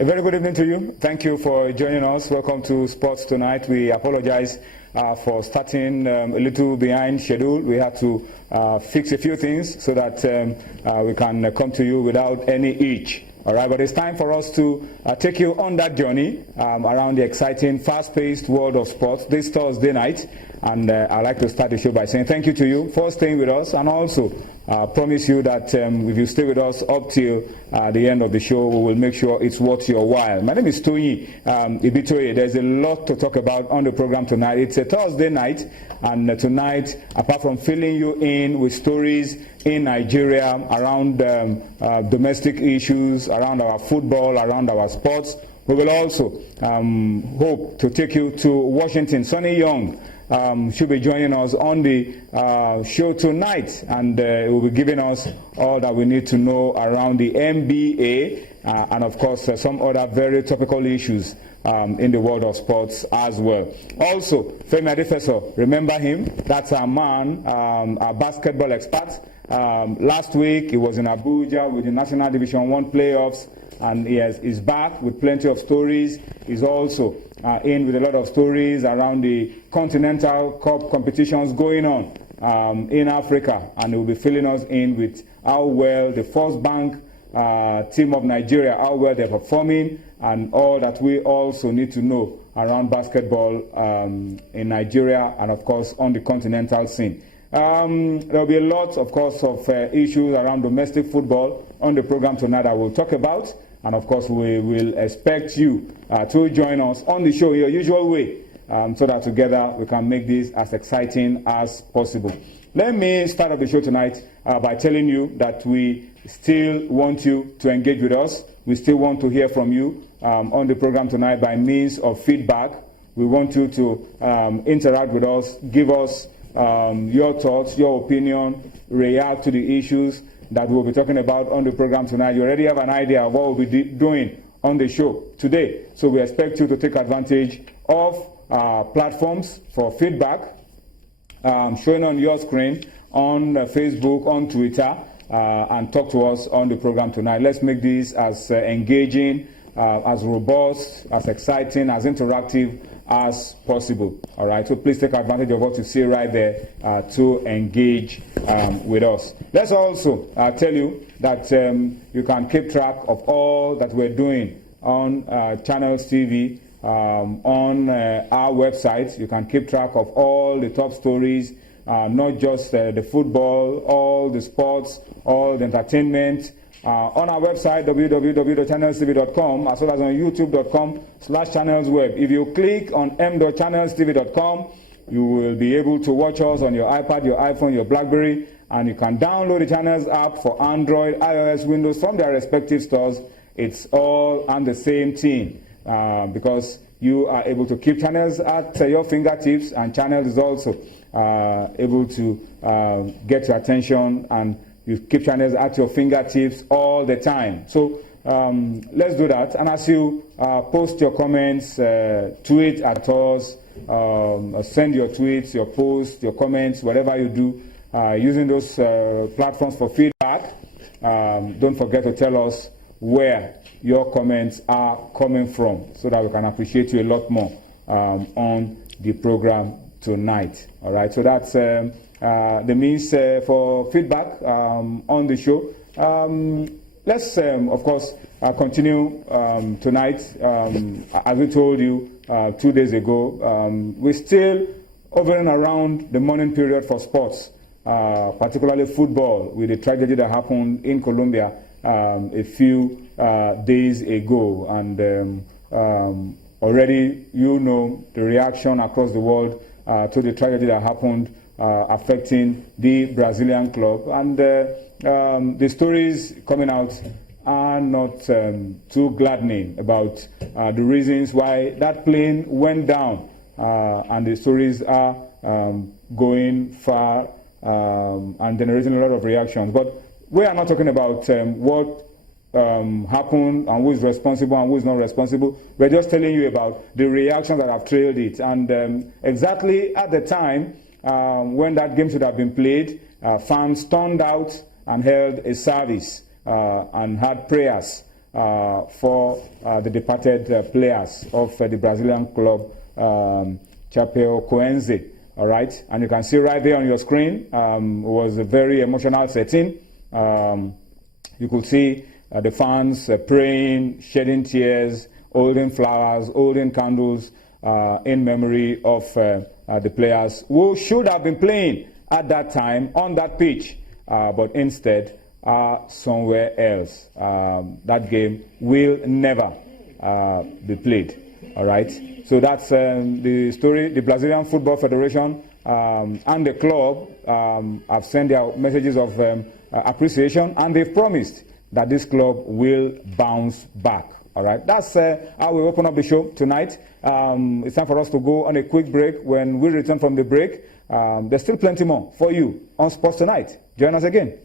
A very good evening to you. Thank you for joining us. Welcome to Sports Tonight. We apologize for starting a little behind schedule. We had to fix a few things so that we can come to you without any hitch. All right, but it's time for us to take you on that journey around the exciting, fast-paced world of sports this Thursday night. And I'd like to start the show by saying thank you to you for staying with us, and also promise you that if you stay with us up till the end of the show, we will make sure it's worth your while. My name is Toyi Ibitoye. There's a lot to talk about on the program tonight. It's a Thursday night, and tonight, apart from filling you in with stories in Nigeria around domestic issues, around our football, around our sports, we will also hope to take you to Washington. Sonny Young should be joining us on the show tonight, and he will be giving us all that we need to know around the NBA and of course some other very topical issues in the world of sports as well. Also, Femi Adefeso, remember him? That's our man, our basketball expert. Last week he was in Abuja with the National Division 1 playoffs, and he's back with plenty of stories. He's also in with a lot of stories around the Continental Cup competitions going on in Africa, and he'll be filling us in with how well the First Bank team of Nigeria, how well they're performing, and all that we also need to know around basketball in Nigeria and of course on the continental scene. There'll be a lot, of course, of issues around domestic football on the program tonight that we'll talk about. And of course, we will expect you to join us on the show in your usual way, so that together we can make this as exciting as possible. Let me start off the show tonight by telling you that we still want you to engage with us. We still want to hear from you on the program tonight by means of feedback. We want you to interact with us, give us your thoughts, your opinion, react to the issues that we'll be talking about on the program tonight. You already have an idea of what we'll be doing on the show today. So we expect you to take advantage of platforms for feedback, showing on your screen, on Facebook, on Twitter, and talk to us on the program tonight. Let's make this as engaging, as robust, as exciting, as interactive as possible. All right, so please take advantage of what you see right there to engage with us. Let's also tell you that you can keep track of all that we're doing on Channels TV, on our website. You can keep track of all the top stories, not just the football, all the sports, all the entertainment, on our website, www.channelstv.com, as well as on youtube.com/channelsweb. If you click on m.channelstv.com, you will be able to watch us on your iPad, your iPhone, your BlackBerry, and you can download the Channels app for Android, iOS, Windows from their respective stores. It's all on the same team because you are able to keep Channels at your fingertips, and Channels is also able to get your attention, and you keep Channels at your fingertips all the time. So let's do that. And as you post your comments, tweet at us, send your tweets, your posts, your comments, whatever you do, using those platforms for feedback. Don't forget to tell us where your comments are coming from so that we can appreciate you a lot more on the program tonight. All right, so that's the means for feedback on the show. Let's, of course, continue tonight. As we told you 2 days ago, we're still hovering around the mourning period for sports, particularly football, with the tragedy that happened in Colombia a few days ago. And already you know the reaction across the world to the tragedy that happened affecting the Brazilian club, and the stories coming out are not too gladdening about the reasons why that plane went down, and the stories are going far and generating a lot of reactions. But we are not talking about what happened and who is responsible and who is not responsible. We're just telling you about the reactions that have trailed it, and exactly at the time when that game should have been played, fans turned out and held a service and had prayers for the departed players of the Brazilian club Chapecoense. All right, and you can see right there on your screen, it was a very emotional setting. You could see the fans praying, shedding tears, holding flowers, holding candles in memory of the players who should have been playing at that time on that pitch, but instead are somewhere else. That game will never be played. All right, so that's the story. The Brazilian Football Federation and the club have sent their messages of appreciation, and they've promised that this club will bounce back. All right, that's how we open up the show tonight. It's time for us to go on a quick break. When we return from the break, there's still plenty more for you on Sports Tonight. Join us again.